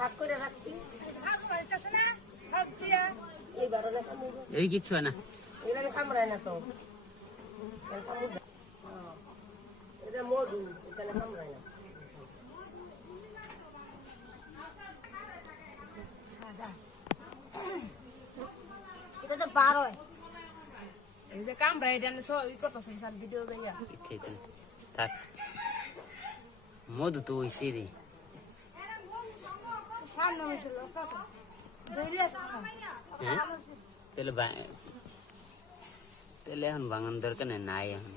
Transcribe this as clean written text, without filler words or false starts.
ভাগ করে রাখছি এই কিচ্ছু হয় না এখানে কামড়ায় না তো এটা মধু এখানে কামড়ায় না এটা তো 12 এই যে কামড়া এটা না সব ই করতেছেন স্যার ভিডিও দেয়া ঠিক থাক মধু তো ওই সিরি সামনে হয়েছিল কথা ধরে আছে হ্যাঁ তাহলে এখন বাঙান দরকার নাই এখন